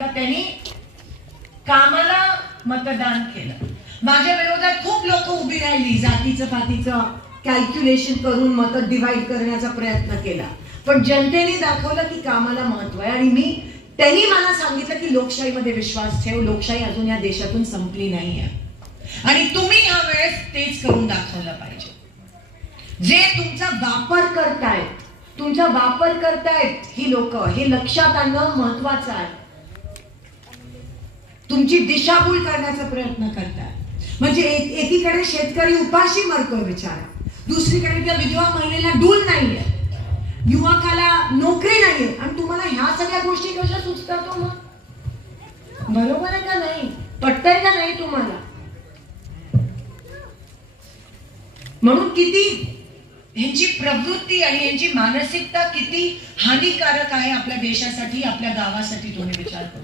त्यांनी कामाला मतदान केलं. माझ्या विरोधात खूप लोक उभी राहिली, जातीचं पातीचं कॅल्क्युलेशन करून मत डिवाइड करण्याचा प्रयत्न केला. पण जनतेने दाखवलं की कामाला महत्व आहे. आणि त्यांनी मला सांगितलं की लोकशाहीमध्ये विश्वास ठेव, लोकशाही अजून या देशातून संपली नाहीये आणि तुम्ही या वेळेस तेच करून दाखवलं पाहिजे. जे तुमचा वापर करतायत ही लोक, हे लक्षात आणणं महत्वाचं आहे. तुमची दिशाभूल करण्याचा प्रयत्न करतायत. म्हणजे एकीकडे शेतकरी उपाशी मरतोय बिचारा, दुसरीकडे त्या विधवा महिलेला डूल नाहीये, युवकाला नोकरी नाहीये, आणि तुम्हाला ह्या सगळ्या गोष्टी कशा सुचतात? मग बरोबर आहे का नाही? पटतंय का नाही तुम्हाला? म्हणून किती ह्यांची प्रवृत्ती आणि ह्यांची मानसिकता किती हानिकारक आहे आपल्या देशासाठी, आपल्या गावासाठी, तुम्ही विचार करू.